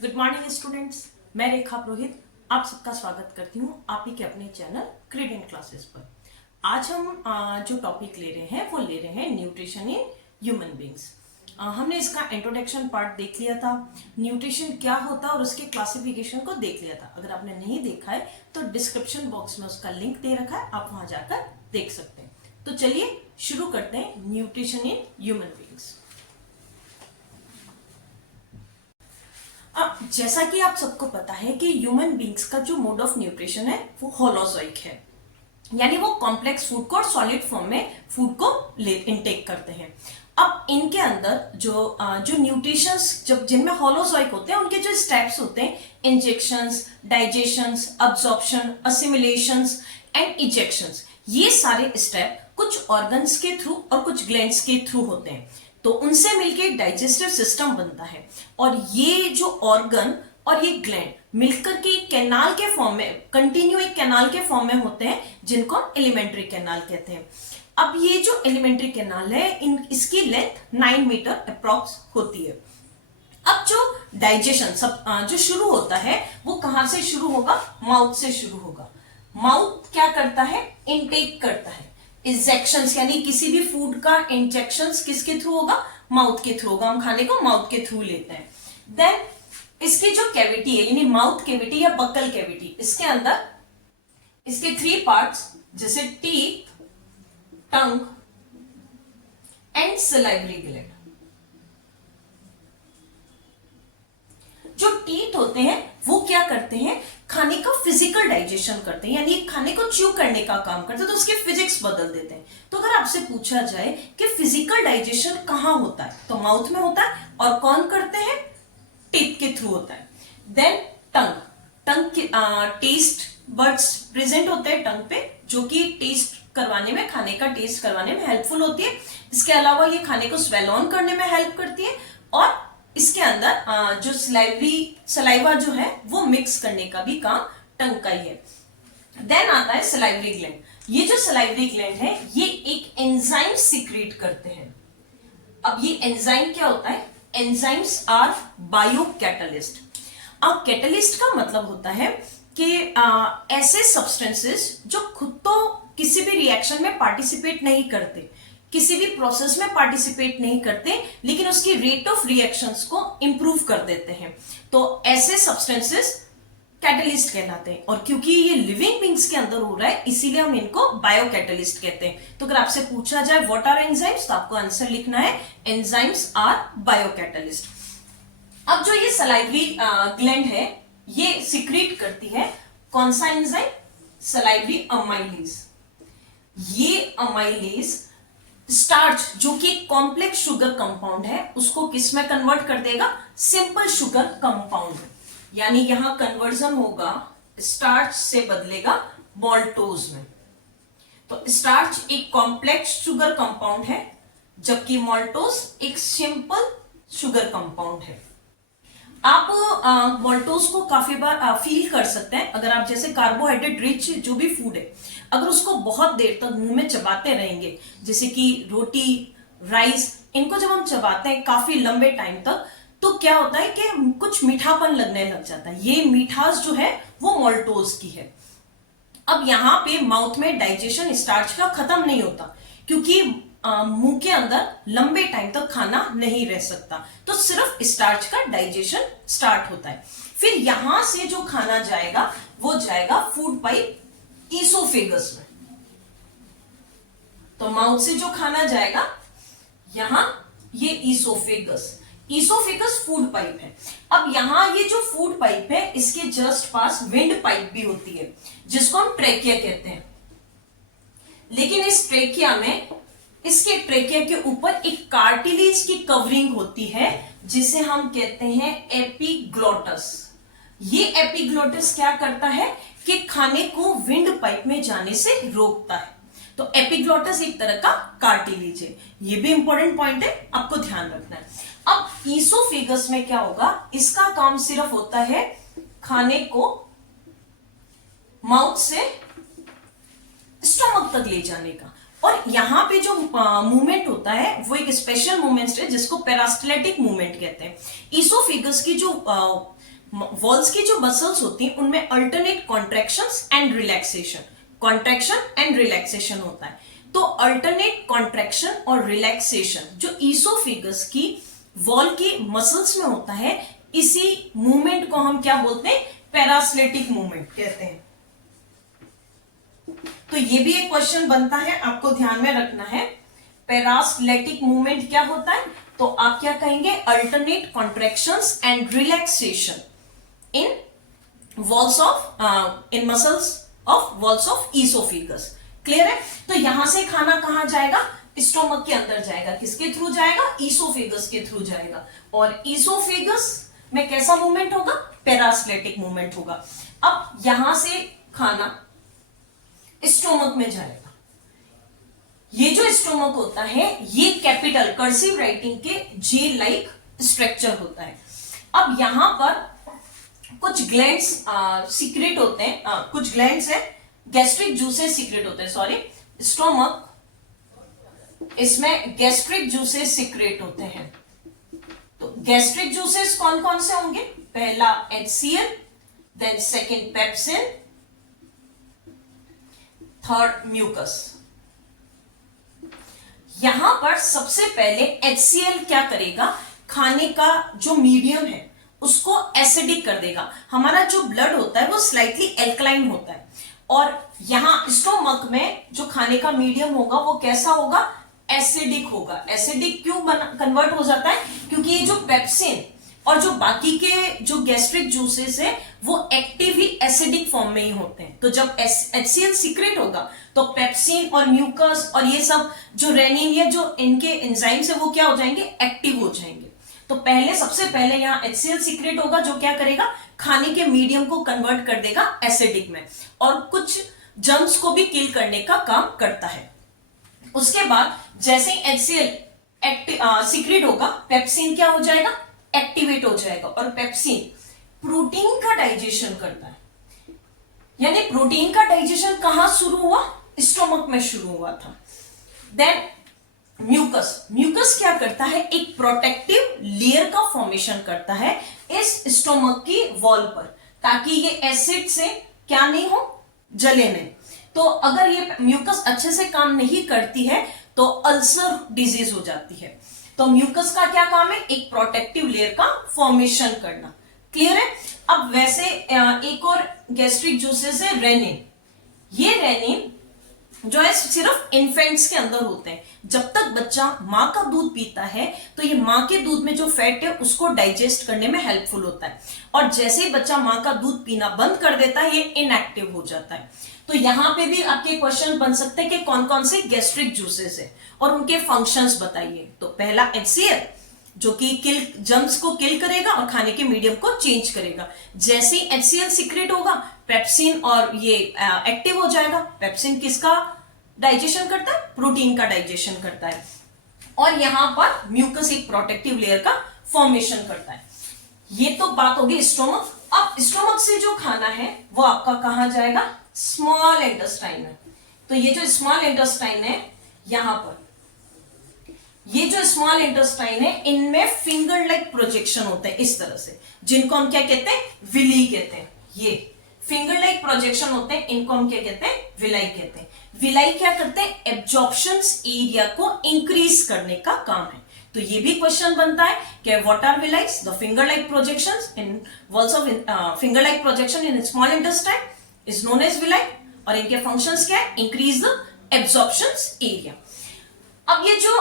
Good morning students, मैं रेखा पुरोहित आप सबका स्वागत करती हूँ आप ही के अपने चैनल क्रीडिंग क्लासेस पर। आज हम जो टॉपिक ले रहे हैं वो ले रहे हैं न्यूट्रिशन इन ह्यूमन बींग्स। हमने इसका इंट्रोडक्शन पार्ट देख लिया था, न्यूट्रिशन क्या होता है और उसके क्लासिफिकेशन को देख लिया था। अगर आपने नहीं देखा है तो डिस्क्रिप्शन बॉक्स में उसका लिंक दे रखा है, आप वहां जाकर देख सकते हैं। तो चलिए शुरू करते हैं न्यूट्रिशन इन ह्यूमन बींग्स। अब जैसा कि आप सबको पता है कि ह्यूमन बींग्स का जो मोड ऑफ न्यूट्रिशन है वो होलोजोइक है, यानी वो कॉम्प्लेक्स फूड को और सॉलिड फॉर्म में फूड को इनटेक करते हैं। अब इनके अंदर जो न्यूट्रिशंस जब जिनमें होलोजोइक होते हैं उनके जो स्टेप्स होते हैं, ingestions, digestions, absorption, assimilations and egestions, ये सारे स्टेप कुछ ऑर्गन्स के थ्रू और कुछ ग्लैंड्स के थ्रू होते हैं। तो उनसे मिलकर एक डाइजेस्टिव सिस्टम बनता है और ये जो ऑर्गन और ये ग्लैंड मिलकर के एक कैनाल के फॉर्म में, कंटिन्यू एक कैनाल के फॉर्म में होते हैं, जिनको हम एलिमेंट्री कैनाल कहते हैं। अब ये जो एलिमेंट्री कैनाल है इसकी लेंथ 9 मीटर अप्रॉक्स होती है। अब जो डाइजेशन जो शुरू होता है वो कहां से शुरू होगा? माउथ से शुरू होगा। माउथ क्या करता है? इनटेक करता है। इंजेक्शंस यानी किसी भी फूड का इंजेक्शंस किसके थ्रू होगा? माउथ के थ्रू होगा। हम खाने को माउथ के थ्रू लेते हैं। देन इसकी जो कैविटी है यानी माउथ कैविटी या बक्कल कैविटी, इसके अंदर इसके 3 पार्ट्स जैसे teeth, tongue and salivary gland. जो टीथ होते हैं वो क्या करते हैं? खाने का फिजिकल डाइजेशन करते हैं, यानी खाने को च्यू करने का काम करते हैं, तो उसकी फिजिक्स बदल देते हैं। तो अगर आपसे पूछा जाए कि फिजिकल डाइजेशन कहां होता है तो माउथ में होता है। और कौन करते हैं? टीथ के थ्रू होता है। देन टंग के टेस्ट बर्ड्स प्रेजेंट होते हैं टंग पे, जो कि टेस्ट करवाने में, खाने का टेस्ट करवाने में हेल्पफुल होती है। इसके अलावा ये खाने को स्वेल ऑन करने में हेल्प करती है और इसके अंदर जो सलाइवा जो है वो मिक्स करने का भी काम टंग का ही है। देन आता है सलाइवरी ग्लैंड। ये जो सलाइवरी ग्लैंड है ये एक एंजाइम सीक्रेट करते हैं। अब ये एंजाइम क्या होता है? Enzymes are biocatalyst. अब कैटलिस्ट का मतलब होता है कि ऐसे सब्सटेंसेस जो खुद तो किसी भी रिएक्शन में पार्टिसिपेट नहीं करते, किसी भी प्रोसेस में पार्टिसिपेट नहीं करते, लेकिन उसकी रेट ऑफ रिएक्शंस को इंप्रूव कर देते हैं। तो ऐसे सब्सटेंसेस कैटलिस्ट कहलाते हैं। और क्योंकि ये लिविंग बींग्स के अंदर हो रहा है इसीलिए हम इनको बायोकैटलिस्ट कहते हैं। तो अगर आपसे पूछा जाए व्हाट आर एंजाइम्स तो आपको आंसर लिखना है एंजाइम्स आर बायोकैटलिस्ट। अब जो ये सलाइवरी ग्लैंड है ये सिक्रीट करती है कौन सा एंजाइम? Salivary amylase. ये अमाइलेज स्टार्च जो कि कॉम्प्लेक्स शुगर कंपाउंड है उसको किस में कन्वर्ट कर देगा? Simple sugar compound. यानी यहां कन्वर्जन होगा, स्टार्च से बदलेगा मॉल्टोज में। तो स्टार्च एक कॉम्प्लेक्स शुगर कंपाउंड है जबकि मॉल्टोज एक सिंपल शुगर कंपाउंड है। आप मॉल्टोज को काफी बार फील कर सकते हैं। अगर आप जैसे कार्बोहाइड्रेट रिच जो भी फूड है अगर उसको बहुत देर तक मुंह में चबाते रहेंगे, जैसे कि रोटी, राइस, इनको जब हम चबाते हैं काफी लंबे टाइम तक तो क्या होता है कि कुछ मीठापन लगने लग जाता है। ये मिठास जो है वो मॉल्टोज की है। अब यहाँ पे माउथ में डाइजेशन स्टार्च का खत्म नहीं होता क्योंकि मुंह के अंदर लंबे टाइम तक खाना नहीं रह सकता, तो सिर्फ स्टार्च का डाइजेशन स्टार्ट होता है। फिर यहां से जो खाना जाएगा वो जाएगा फूड पाइप ईसोफेगस में। तो माउथ से जो खाना जाएगा यहां ये ईसोफेगस फूड पाइप है। अब यहां ये जो फूड पाइप है इसके जस्ट पास विंड पाइप भी होती है जिसको हम ट्रेकिया कहते हैं। लेकिन इस ट्रेकिया में, इसके ट्रेकिया के ऊपर एक कार्टिलेज की कवरिंग होती है जिसे हम कहते हैं एपिग्लोटस। ये एपिग्लोटस क्या करता है कि खाने को विंड पाइप में जाने से रोकता है। तो एपिग्लोटस एक तरह का कार्टिलेज है। ये भी इंपॉर्टेंट पॉइंट है, आपको ध्यान रखना है। अब ईसोफेगस में क्या होगा? इसका काम सिर्फ होता है खाने को माउथ से स्टमक तक ले जाने का। और यहाँ पे जो मूवमेंट होता है वो एक स्पेशल मूवमेंट है जिसको पेरास्टलेटिक मूवमेंट कहते हैं। ईसोफेगस की जो वॉल्स की जो मसल्स होती हैं उनमें alternate contractions and relaxation, contraction and relaxation होता है। तो अल्टरनेट कॉन्ट्रैक्शन और रिलैक्सेशन जो ईसोफेगस की वॉल की मसल्स में होता है, इसी मूवमेंट को हम क्या बोलते हैं, पैरासिलेटिक मूवमेंट कहते हैं। तो ये भी एक क्वेश्चन बनता है, आपको ध्यान में रखना है। पैरासिलेटिक मूवमेंट क्या होता है, तो आप क्या कहेंगे, alternate contractions and relaxation in walls of in muscles of walls of oesophagus. Clear है। तो यहां से खाना कहां जाएगा, स्टोमक के अंदर जाएगा। किसके थ्रू जाएगा, ईसोफेगस के थ्रू जाएगा। और ईसोफेगस में कैसा मूवमेंट होगा, पैरासिलेटिक मूवमेंट होगा। अब यहां से खाना स्टोमक में जाएगा। ये जो स्टोमक होता है ये कैपिटल कर्सिव राइटिंग के जे लाइक स्ट्रक्चर होता है। अब यहां पर कुछ ग्लैंड्स सीक्रेट होते हैं, कुछ ग्लैंड्स है गैस्ट्रिक जूसेस सीक्रेट होते हैं, सॉरी स्टोमक, इसमें गैस्ट्रिक जूसेस सीक्रेट होते हैं। तो गैस्ट्रिक जूसेस कौन कौन से होंगे, पहला HCl, then second pepsin, third mucus. यहां पर सबसे पहले HCl क्या करेगा, खाने का जो मीडियम है उसको एसिडिक कर देगा। हमारा जो ब्लड होता है वो स्लाइटली एल्कलाइन होता है, और यहां स्टोमक में जो खाने का मीडियम होगा वो कैसा होगा, एसिडिक होगा। एसिडिक क्यों कन्वर्ट हो जाता है, क्योंकि ये जो पेप्सिन और जो बाकी के जो गैस्ट्रिक जूसेस है वो एक्टिवली एसिडिक फॉर्म में ही होते हैं। तो जब HCl सीक्रेट होगा तो पेप्सिन और म्यूकस और ये सब जो रेनिन या जो इनके एंजाइम्स है वो क्या हो जाएंगे, एक्टिव हो जाएंगे। तो पहले सबसे पहले यहाँ HCl सीक्रेट होगा जो क्या करेगा, खाने के मीडियम को कन्वर्ट कर देगा एसिडिक में, और कुछ जर्म्स को भी किल करने का काम करता है। उसके बाद जैसे ही HCl सीक्रेट होगा, पेप्सिन क्या हो जाएगा, एक्टिवेट हो जाएगा, और पेप्सिन प्रोटीन का डाइजेशन करता है। यानी प्रोटीन का डाइजेशन कहां शुरू हुआ, स्टोमक में शुरू हुआ था। देन म्यूकस, म्यूकस क्या करता है, एक प्रोटेक्टिव लेयर का फॉर्मेशन करता है इस स्टोमक की वॉल पर, ताकि ये एसिड से क्या नहीं हो, जले नहीं। तो अगर ये म्यूकस अच्छे से काम नहीं करती है तो अल्सर डिजीज हो जाती है। तो म्यूकस का क्या काम है, एक प्रोटेक्टिव लेयर का फॉर्मेशन करना। क्लियर है। अब वैसे एक और गैस्ट्रिक जूसेस है रेनिन। ये रेनिन जो है सिर्फ इन्फेंट्स के अंदर होते हैं। जब तक बच्चा माँ का दूध पीता है तो ये माँ के दूध में जो फैट है उसको डाइजेस्ट करने में हेल्पफुल होता है, और जैसे ही बच्चा माँ का दूध पीना बंद कर देता है ये इनएक्टिव हो जाता है। तो यहाँ पे भी आपके क्वेश्चन बन सकते हैं कि कौन कौन से गैस्ट्रिक जूसेस है और उनके फंक्शंस बताइए। तो पहला HCl जो कि किल जर्म्स को किल करेगा और खाने के मीडियम को चेंज करेगा। जैसे ही HCl सीक्रेट होगा पेप्सिन और ये एक्टिव हो जाएगा। पेप्सिन किसका डाइजेशन करता है, प्रोटीन का डाइजेशन करता है, और यहां पर म्यूकस एक प्रोटेक्टिव लेयर का फॉर्मेशन करता है। ये तो बात होगी स्टोमक। अब स्टोमक से जो खाना है वो आपका कहां जाएगा, स्मॉल इंटेस्टाइन में। तो ये जो स्मॉल इंटेस्टाइन है, यहां पर ये जो स्मॉल इंटेस्टाइन है इनमें फिंगर लाइक प्रोजेक्शन होते हैं इस तरह से, जिनको हम क्या कहते हैं, विली कहते हैं। ये फिंगर लाइक प्रोजेक्शन होते हैं, इनको हम क्या कहते हैं, विलाई कहते हैं। विलाई क्या करते हैं, एब्जॉर्प्शन एरिया को इंक्रीज करने का काम है। तो ये भी क्वेश्चन बनता है कि what are villi, the finger like projections in walls of finger like projection in small intestine is known as villi, और इनके फंक्शंस क्या है, इंक्रीज द एब्जॉर्प्शन एरिया। अब ये जो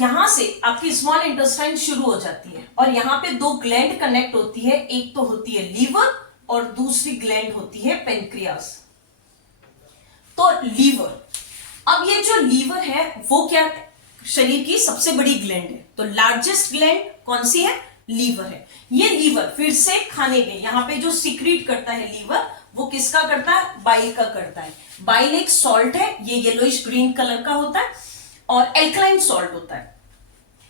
यहां से आपकी स्मॉल इंटेस्टाइन शुरू हो जाती है और यहां पे दो ग्लैंड कनेक्ट होती है, एक तो होती है लीवर और दूसरी ग्लैंड होती है पेनक्रियास। तो लीवर, अब ये जो लीवर है वो क्या है, शरीर की सबसे बड़ी ग्लैंड है। तो लार्जेस्ट ग्लैंड कौन सी है, लीवर है। ये लीवर फिर से खाने के यहां पे जो सीक्रेट करता है लीवर, वो किसका करता है, बाइल का करता है। बाइल एक सॉल्ट है, ये येलोइश ग्रीन कलर का होता है और एल्कलाइन सॉल्ट होता है।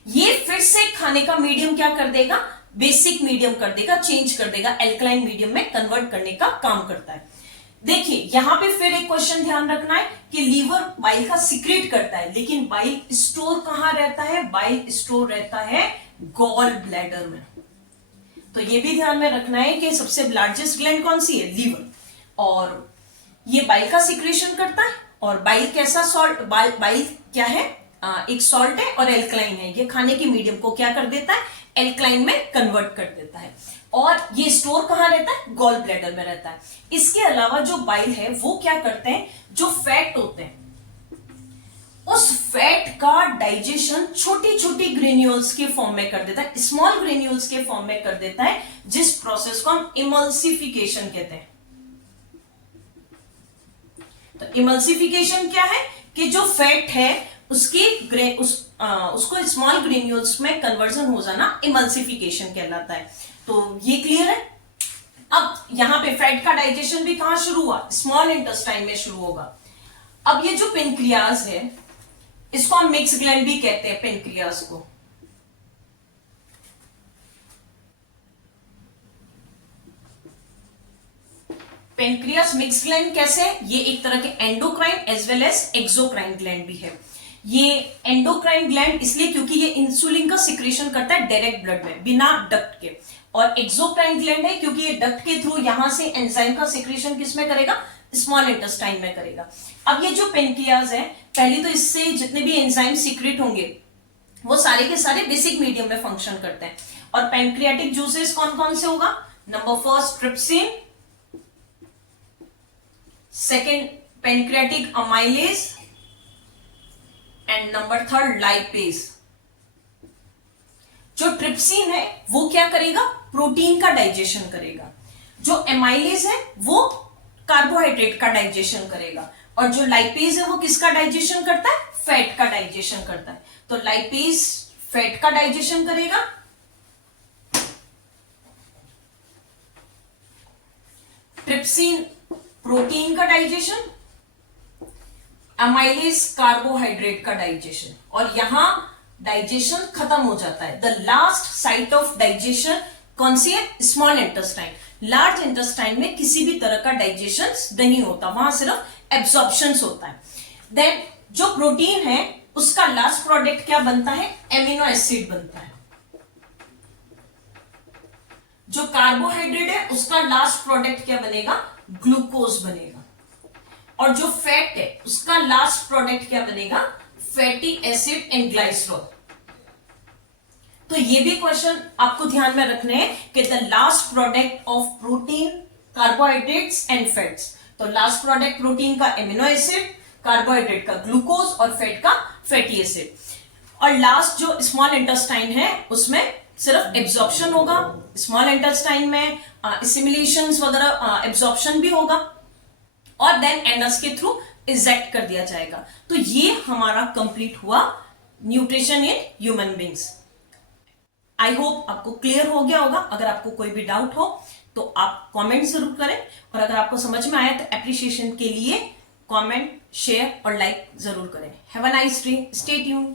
ये फिर से खाने का मीडियम क्या कर देगा, बेसिक मीडियम कर देगा, चेंज कर देगा, एल्कलाइन मीडियम में कन्वर्ट करने का काम करता है। देखिए यहां पे फिर एक क्वेश्चन ध्यान रखना है कि लीवर बाइल का सीक्रेट करता है, लेकिन बाइल स्टोर कहां रहता है, बाइल स्टोर रहता है गॉल ब्लैडर में। तो ये भी ध्यान में रखना है कि सबसे लार्जेस्ट ग्लैंड कौन सी है, लीवर, और ये बाइल का सिक्रेशन करता है। और बाइल कैसा सॉल्ट, बाइल क्या है, एक सॉल्ट है और एल्कलाइन है। ये खाने के मीडियम को क्या कर देता है, एल्कलाइन में कन्वर्ट कर देता है। और ये स्टोर कहां रहता है, गॉल ब्लैडर में रहता है। इसके अलावा जो बाइल है वो क्या करते हैं, जो फैट होते हैं उस फैट का डाइजेशन छोटी छोटी ग्रेन्यूल्स के फॉर्म में कर देता है, स्मॉल ग्रेन्यूल्स के फॉर्म में कर देता है, जिस प्रोसेस को हम इमल्सिफिकेशन कहते हैं। तो इमल्सिफिकेशन क्या है कि जो फैट है उसको स्मॉल ग्रेन्यूल्स में कन्वर्जन हो जाना इमल्सिफिकेशन कहलाता है। तो ये क्लियर है। अब यहां पे फैट का डाइजेशन भी कहां शुरू हुआ, स्मॉल इंटेस्टाइन में शुरू होगा। अब ये जो पेनक्रियाज है इसको हम मिक्स ग्लैंड भी कहते हैं, पेनक्रियाज को। पेनक्रियास मिक्स ग्लैंड कैसे है, ये एक तरह के endocrine as well as exocrine gland भी है। ये एंडोक्राइन ग्लैंड इसलिए क्योंकि ये इंसुलिन का सिक्रेशन करता है डायरेक्ट ब्लड में बिना डक्ट के, और एक्सोक्राइन ग्लैंड है क्योंकि ये डक्ट के थ्रू यहां से एंजाइम का सिक्रेशन किसमें करेगा, स्मॉल इंटेस्टाइन में करेगा। अब ये जो पेनक्रियाज है, पहले तो इससे जितने भी एंजाइम सीक्रेट होंगे वो सारे के सारे बेसिक मीडियम में फंक्शन करते हैं। और पैनक्रियाटिक जूसेस कौन कौन से होगा, number first trypsin, second pancreatic amylase, and number third lipase. जो ट्रिप्सिन है वो क्या करेगा, प्रोटीन का डाइजेशन करेगा। जो एमाइलेज है वो कार्बोहाइड्रेट का डाइजेशन करेगा। और जो लाइपेज है वो किसका डाइजेशन करता है, फैट का डाइजेशन करता है। तो लाइपेज फैट का डाइजेशन करेगा, ट्रिप्सिन प्रोटीन का डाइजेशन, अमाइलेज कार्बोहाइड्रेट का डाइजेशन। और यहां डाइजेशन खत्म हो जाता है। The last site of digestion कौन सी है, स्मॉल इंटेस्टाइन। लार्ज इंटेस्टाइन में किसी भी तरह का डाइजेशन नहीं होता, वहां सिर्फ एब्सॉर्प्शन होता है। देन जो प्रोटीन है उसका लास्ट प्रोडक्ट क्या बनता है, एमिनो एसिड बनता है। जो कार्बोहाइड्रेट है उसका लास्ट प्रोडक्ट क्या बनेगा, ग्लूकोज बनेगा। और जो फैट है उसका लास्ट प्रोडक्ट क्या बनेगा, फैटी एसिड एंड ग्लाइसरॉल। तो ये भी क्वेश्चन आपको ध्यान में रखने हैं कि the last product of protein, carbohydrates and fats. तो लास्ट प्रोडक्ट प्रोटीन का एमिनो एसिड, कार्बोहाइड्रेट का ग्लूकोज और फैट का फैटी एसिड। और लास्ट जो स्मॉल इंटेस्टाइन है उसमें सिर्फ एब्जॉर्प्शन होगा, स्मॉल इंटेस्टाइन में एसिमिलेशंस वगैरह एब्जॉर्प्शन भी होगा, और देन एंडस के थ्रू इजेक्ट कर दिया जाएगा। तो ये हमारा कंप्लीट हुआ nutrition in human beings. I hope आपको क्लियर हो गया होगा। अगर आपको कोई भी डाउट हो तो आप कमेंट जरूर करें, और अगर आपको समझ में आया तो एप्रिसिएशन के लिए कमेंट, शेयर और लाइक जरूर करें। Have a nice day, stay tuned.